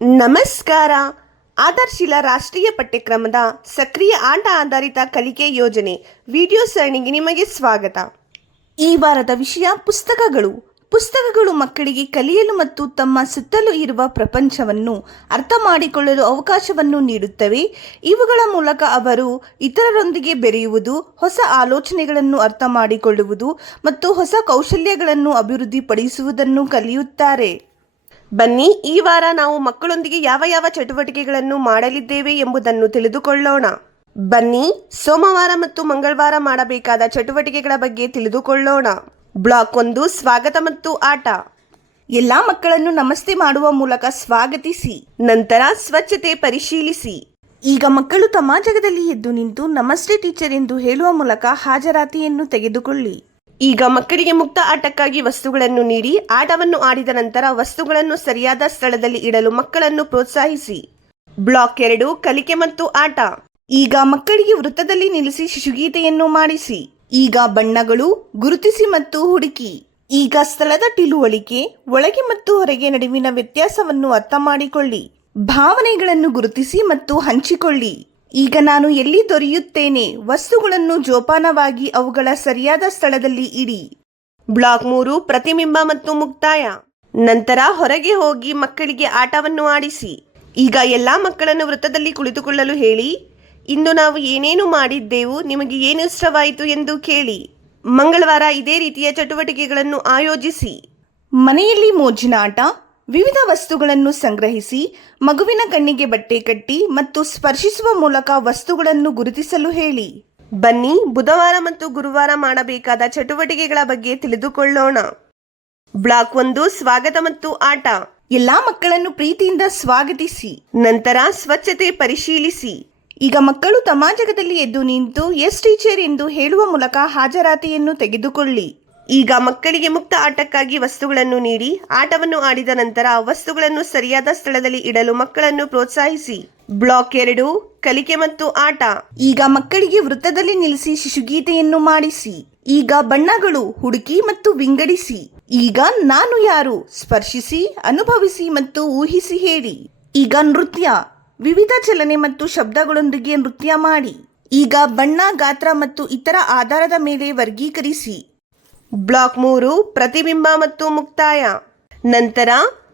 ನಮಸ್ಕಾರ. ಆಧಾರ್ಶೀಲ ರಾಷ್ಟ್ರೀಯ ಪಠ್ಯಕ್ರಮದ ಸಕ್ರಿಯ ಆಟ ಆಧಾರಿತ ಕಲಿಕೆ ಯೋಜನೆ ವಿಡಿಯೋ ಸರಣಿಗೆ ನಿಮಗೆ ಸ್ವಾಗತ. ಈ ವಾರದ ವಿಷಯ ಪುಸ್ತಕಗಳು. ಪುಸ್ತಕಗಳು ಮಕ್ಕಳಿಗೆ ಕಲಿಯಲು ಮತ್ತು ತಮ್ಮ ಸುತ್ತಲೂ ಇರುವ ಪ್ರಪಂಚವನ್ನು ಅರ್ಥ ಮಾಡಿಕೊಳ್ಳಲು ಅವಕಾಶವನ್ನು ನೀಡುತ್ತವೆ. ಇವುಗಳ ಮೂಲಕ ಅವರು ಇತರರೊಂದಿಗೆ ಬೆರೆಯುವುದು, ಹೊಸ ಆಲೋಚನೆಗಳನ್ನು ಅರ್ಥ ಮಾಡಿಕೊಳ್ಳುವುದು ಮತ್ತು ಹೊಸ ಕೌಶಲ್ಯಗಳನ್ನು ಅಭಿವೃದ್ಧಿಪಡಿಸುವುದನ್ನು ಕಲಿಯುತ್ತಾರೆ. ಬನ್ನಿ, ಈ ವಾರ ನಾವು ಮಕ್ಕಳೊಂದಿಗೆ ಯಾವ ಯಾವ ಚಟುವಟಿಕೆಗಳನ್ನು ಮಾಡಲಿದ್ದೇವೆ ಎಂಬುದನ್ನು ತಿಳಿದುಕೊಳ್ಳೋಣ. ಬನ್ನಿ, ಸೋಮವಾರ ಮತ್ತು ಮಂಗಳವಾರ ಮಾಡಬೇಕಾದ ಚಟುವಟಿಕೆಗಳ ಬಗ್ಗೆ ತಿಳಿದುಕೊಳ್ಳೋಣ. ಬ್ಲಾಕ್ 1, ಸ್ವಾಗತ ಮತ್ತು ಆಟ. ಎಲ್ಲ ಮಕ್ಕಳನ್ನು ನಮಸ್ತೆ ಮಾಡುವ ಮೂಲಕ ಸ್ವಾಗತಿಸಿ. ನಂತರ ಸ್ವಚ್ಛತೆ ಪರಿಶೀಲಿಸಿ. ಈಗ ಮಕ್ಕಳು ತಮ್ಮ ಜಾಗದಲ್ಲಿ ಎದ್ದು ನಿಂತು ನಮಸ್ತೆ ಟೀಚರ್ ಎಂದು ಹೇಳುವ ಮೂಲಕ ಹಾಜರಾತಿಯನ್ನು ತೆಗೆದುಕೊಳ್ಳಿ. ಈಗ ಮಕ್ಕಳಿಗೆ ಮುಕ್ತ ಆಟಕ್ಕಾಗಿ ವಸ್ತುಗಳನ್ನು ನೀಡಿ ಆಟವನ್ನು ಆಡಿದ ನಂತರ ವಸ್ತುಗಳನ್ನು ಸರಿಯಾದ ಸ್ಥಳದಲ್ಲಿ ಇಡಲು ಮಕ್ಕಳನ್ನು ಪ್ರೋತ್ಸಾಹಿಸಿ. ಬ್ಲಾಕ್ 2, ಕಲಿಕೆ ಮತ್ತು ಆಟ. ಈಗ ಮಕ್ಕಳಿಗೆ ವೃತ್ತದಲ್ಲಿ ನಿಲ್ಲಿಸಿ ಶಿಶುಗೀತೆಯನ್ನು ಮಾಡಿಸಿ. ಈಗ ಬಣ್ಣಗಳು, ಗುರುತಿಸಿ ಮತ್ತು ಹುಡುಕಿ. ಈಗ ಸ್ಥಳದ ತಿಳುವಳಿಕೆ, ಒಳಗೆ ಮತ್ತು ಹೊರಗೆ ನಡುವಿನ ವ್ಯತ್ಯಾಸವನ್ನು ಅರ್ಥ ಮಾಡಿಕೊಳ್ಳಿ. ಭಾವನೆಗಳನ್ನು ಗುರುತಿಸಿ ಮತ್ತು ಹಂಚಿಕೊಳ್ಳಿ. ಈಗ ನಾನು ಎಲ್ಲಿ ದೊರೆಯುತ್ತೇನೆ, ವಸ್ತುಗಳನ್ನು ಜೋಪಾನವಾಗಿ ಅವುಗಳ ಸರಿಯಾದ ಸ್ಥಳದಲ್ಲಿ ಇಡಿ. ಬ್ಲಾಕ್ 3, ಪ್ರತಿಬಿಂಬ ಮತ್ತು ಮುಕ್ತಾಯ. ನಂತರ ಹೊರಗೆ ಹೋಗಿ ಮಕ್ಕಳಿಗೆ ಆಟವನ್ನು ಆಡಿಸಿ. ಈಗ ಎಲ್ಲ ಮಕ್ಕಳನ್ನು ವೃತ್ತದಲ್ಲಿ ಕುಳಿತುಕೊಳ್ಳಲು ಹೇಳಿ. ಇಂದು ನಾವು ಏನೇನು ಮಾಡಿದ್ದೆವು, ನಿಮಗೆ ಏನು ಇಷ್ಟವಾಯಿತು ಎಂದು ಕೇಳಿ. ಮಂಗಳವಾರ ಇದೇ ರೀತಿಯ ಚಟುವಟಿಕೆಗಳನ್ನು ಆಯೋಜಿಸಿ. ಮನೆಯಲ್ಲಿ ಮೋಜಿನ ಆಟ. ವಿವಿಧ ವಸ್ತುಗಳನ್ನು ಸಂಗ್ರಹಿಸಿ, ಮಗುವಿನ ಕಣ್ಣಿಗೆ ಬಟ್ಟೆ ಕಟ್ಟಿ ಮತ್ತು ಸ್ಪರ್ಶಿಸುವ ಮೂಲಕ ವಸ್ತುಗಳನ್ನು ಗುರುತಿಸಲು ಹೇಳಿ. ಬನ್ನಿ, ಬುಧವಾರ ಮತ್ತು ಗುರುವಾರ ಮಾಡಬೇಕಾದ ಚಟುವಟಿಕೆಗಳ ಬಗ್ಗೆ ತಿಳಿದುಕೊಳ್ಳೋಣ. ಬ್ಲಾಕ್ 1, ಸ್ವಾಗತ ಮತ್ತು ಆಟ. ಎಲ್ಲಾ ಮಕ್ಕಳನ್ನು ಪ್ರೀತಿಯಿಂದ ಸ್ವಾಗತಿಸಿ. ನಂತರ ಸ್ವಚ್ಛತೆ ಪರಿಶೀಲಿಸಿ. ಈಗ ಮಕ್ಕಳು ತಮ್ಮ ಜಾಗದಲ್ಲಿ ಎದ್ದು ನಿಂತು ಎಸ್ ಟೀಚರ್ ಎಂದು ಹೇಳುವ ಮೂಲಕ ಹಾಜರಾತಿಯನ್ನು ತೆಗೆದುಕೊಳ್ಳಿ. ಈಗ ಮಕ್ಕಳಿಗೆ ಮುಕ್ತ ಆಟಕ್ಕಾಗಿ ವಸ್ತುಗಳನ್ನು ನೀಡಿ ಆಟವನ್ನು ಆಡಿದ ನಂತರ ವಸ್ತುಗಳನ್ನು ಸರಿಯಾದ ಸ್ಥಳದಲ್ಲಿ ಇಡಲು ಮಕ್ಕಳನ್ನು ಪ್ರೋತ್ಸಾಹಿಸಿ. ಬ್ಲಾಕ್ 2, ಕಲಿಕೆ ಮತ್ತು ಆಟ. ಈಗ ಮಕ್ಕಳಿಗೆ ವೃತ್ತದಲ್ಲಿ ನಿಲ್ಲಿಸಿ ಶಿಶುಗೀತೆಯನ್ನು ಮಾಡಿಸಿ. ಈಗ ಬಣ್ಣಗಳು, ಹುಡುಕಿ ಮತ್ತು ವಿಂಗಡಿಸಿ. ಈಗ ನಾನು ಯಾರು, ಸ್ಪರ್ಶಿಸಿ, ಅನುಭವಿಸಿ ಮತ್ತು ಊಹಿಸಿ ಹೇಳಿ. ಈಗ ನೃತ್ಯ. ವಿವಿಧ ಚಲನೆ ಮತ್ತು ಶಬ್ದಗಳೊಂದಿಗೆ ನೃತ್ಯ ಮಾಡಿ. ಈಗ ಬಣ್ಣ, ಗಾತ್ರ ಮತ್ತು ಇತರ ಆಧಾರದ ಮೇಲೆ ವರ್ಗೀಕರಿಸಿ. ಬ್ಲಾಕ್ 3, ಪ್ರತಿಬಿಂಬ ಮತ್ತು ಮುಕ್ತಾಯ. ನಂತರ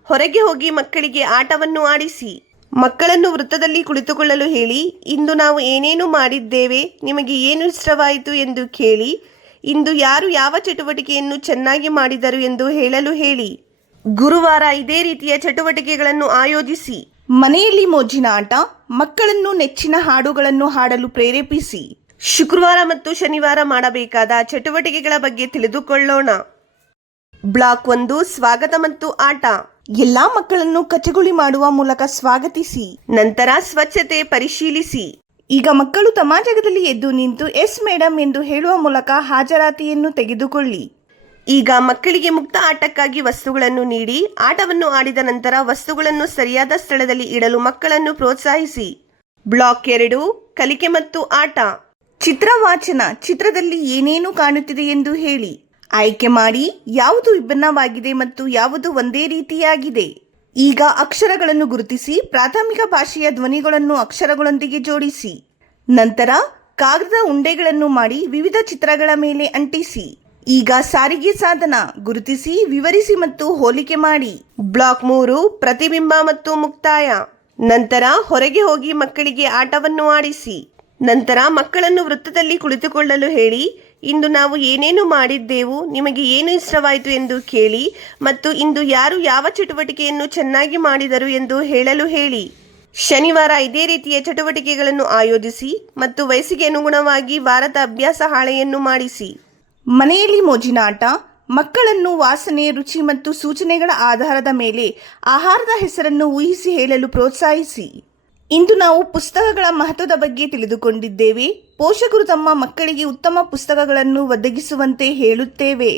ಹೊರಗೆ ಹೋಗಿ ಮಕ್ಕಳಿಗೆ ಆಟವನ್ನು ಆಡಿಸಿ. ಮಕ್ಕಳನ್ನು ವೃತ್ತದಲ್ಲಿ ಕುಳಿತುಕೊಳ್ಳಲು ಹೇಳಿ. ಇಂದು ನಾವು ಏನೇನು ಮಾಡಿದ್ದೇವೆ, ನಿಮಗೆ ಏನು ಇಷ್ಟವಾಯಿತು ಎಂದು ಕೇಳಿ. ಇಂದು ಯಾರು ಯಾವ ಚಟುವಟಿಕೆಯನ್ನು ಚೆನ್ನಾಗಿ ಮಾಡಿದರು ಎಂದು ಹೇಳಲು ಹೇಳಿ. ಗುರುವಾರ ಇದೇ ರೀತಿಯ ಚಟುವಟಿಕೆಗಳನ್ನು ಆಯೋಜಿಸಿ. ಮನೆಯಲ್ಲಿ ಮೋಜಿನ ಆಟ. ಮಕ್ಕಳನ್ನು ನೆಚ್ಚಿನ ಹಾಡುಗಳನ್ನು ಹಾಡಲು ಪ್ರೇರೇಪಿಸಿ. ಶುಕ್ರವಾರ ಮತ್ತು ಶನಿವಾರ ಮಾಡಬೇಕಾದ ಚಟುವಟಿಕೆಗಳ ಬಗ್ಗೆ ತಿಳಿದುಕೊಳ್ಳೋಣ. ಬ್ಲಾಕ್ 1, ಸ್ವಾಗತ ಮತ್ತು ಆಟ. ಎಲ್ಲಾ ಮಕ್ಕಳನ್ನು ಕಚಗುಳಿ ಮಾಡುವ ಮೂಲಕ ಸ್ವಾಗತಿಸಿ. ನಂತರ ಸ್ವಚ್ಛತೆ ಪರಿಶೀಲಿಸಿ. ಈಗ ಮಕ್ಕಳು ತಮ್ಮ ಜಾಗದಲ್ಲಿ ಎದ್ದು ನಿಂತು ಎಸ್ ಮೇಡಮ್ ಎಂದು ಹೇಳುವ ಮೂಲಕ ಹಾಜರಾತಿಯನ್ನು ತೆಗೆದುಕೊಳ್ಳಿ. ಈಗ ಮಕ್ಕಳಿಗೆ ಮುಕ್ತ ಆಟಕ್ಕಾಗಿ ವಸ್ತುಗಳನ್ನು ನೀಡಿ ಆಟವನ್ನು ಆಡಿದ ನಂತರ ವಸ್ತುಗಳನ್ನು ಸರಿಯಾದ ಸ್ಥಳದಲ್ಲಿ ಇಡಲು ಮಕ್ಕಳನ್ನು ಪ್ರೋತ್ಸಾಹಿಸಿ. ಬ್ಲಾಕ್ 2, ಕಲಿಕೆ ಮತ್ತು ಆಟ. ಚಿತ್ರವಾಚನ. ಚಿತ್ರದಲ್ಲಿ ಏನೇನು ಕಾಣುತ್ತಿದೆ ಎಂದು ಹೇಳಿ. ಆಯ್ಕೆ ಮಾಡಿ ಯಾವುದು ವಿಭಿನ್ನವಾಗಿದೆ ಮತ್ತು ಯಾವುದು ಒಂದೇ ರೀತಿಯಾಗಿದೆ. ಈಗ ಅಕ್ಷರಗಳನ್ನು ಗುರುತಿಸಿ ಪ್ರಾಥಮಿಕ ಭಾಷೆಯ ಧ್ವನಿಗಳನ್ನು ಅಕ್ಷರಗಳೊಂದಿಗೆ ಜೋಡಿಸಿ. ನಂತರ ಕಾಗದ ಉಂಡೆಗಳನ್ನು ಮಾಡಿ ವಿವಿಧ ಚಿತ್ರಗಳ ಮೇಲೆ ಅಂಟಿಸಿ. ಈಗ ಸಾರಿಗೆ ಸಾಧನ. ಗುರುತಿಸಿ, ವಿವರಿಸಿ ಮತ್ತು ಹೋಲಿಕೆ ಮಾಡಿ. ಬ್ಲಾಕ್ 3, ಪ್ರತಿಬಿಂಬ ಮತ್ತು ಮುಕ್ತಾಯ. ನಂತರ ಹೊರಗೆ ಹೋಗಿ ಮಕ್ಕಳಿಗೆ ಆಟವನ್ನು ಆಡಿಸಿ. ನಂತರ ಮಕ್ಕಳನ್ನು ವೃತ್ತದಲ್ಲಿ ಕುಳಿತುಕೊಳ್ಳಲು ಹೇಳಿ. ಇಂದು ನಾವು ಏನೇನು ಮಾಡಿದ್ದೆವು, ನಿಮಗೆ ಏನು ಇಷ್ಟವಾಯಿತು ಎಂದು ಕೇಳಿ ಮತ್ತು ಇಂದು ಯಾರು ಯಾವ ಚಟುವಟಿಕೆಯನ್ನು ಚೆನ್ನಾಗಿ ಮಾಡಿದರು ಎಂದು ಹೇಳಲು ಹೇಳಿ. ಶನಿವಾರ ಇದೇ ರೀತಿಯ ಚಟುವಟಿಕೆಗಳನ್ನು ಆಯೋಜಿಸಿ ಮತ್ತು ವಯಸ್ಸಿಗೆ ಅನುಗುಣವಾಗಿ ವಾರದ ಅಭ್ಯಾಸ ಹಾಳೆಯನ್ನು ಮಾಡಿಸಿ. ಮನೆಯಲ್ಲಿ ಮೋಜಿನ ಆಟ. ಮಕ್ಕಳನ್ನು ವಾಸನೆ, ರುಚಿ ಮತ್ತು ಸೂಚನೆಗಳ ಆಧಾರದ ಮೇಲೆ ಆಹಾರದ ಹೆಸರನ್ನು ಊಹಿಸಿ ಹೇಳಲು ಪ್ರೋತ್ಸಾಹಿಸಿ. ಇಂದು ನಾವು ಪುಸ್ತಕಗಳ ಮಹತ್ವದ ಬಗ್ಗೆ ತಿಳಿದುಕೊಂಡಿದ್ದೇವೆ. ಪೋಷಕರು ತಮ್ಮ ಮಕ್ಕಳಿಗೆ ಉತ್ತಮ ಪುಸ್ತಕಗಳನ್ನು ಒದಗಿಸುವಂತೆ ಹೇಳುತ್ತೇವೆ.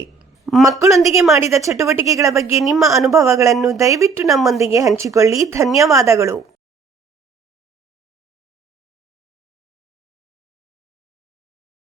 ಮಕ್ಕಳೊಂದಿಗೆ ಮಾಡಿದ ಚಟುವಟಿಕೆಗಳ ಬಗ್ಗೆ ನಿಮ್ಮ ಅನುಭವಗಳನ್ನು ದಯವಿಟ್ಟು ನಮ್ಮೊಂದಿಗೆ ಹಂಚಿಕೊಳ್ಳಿ. ಧನ್ಯವಾದಗಳು.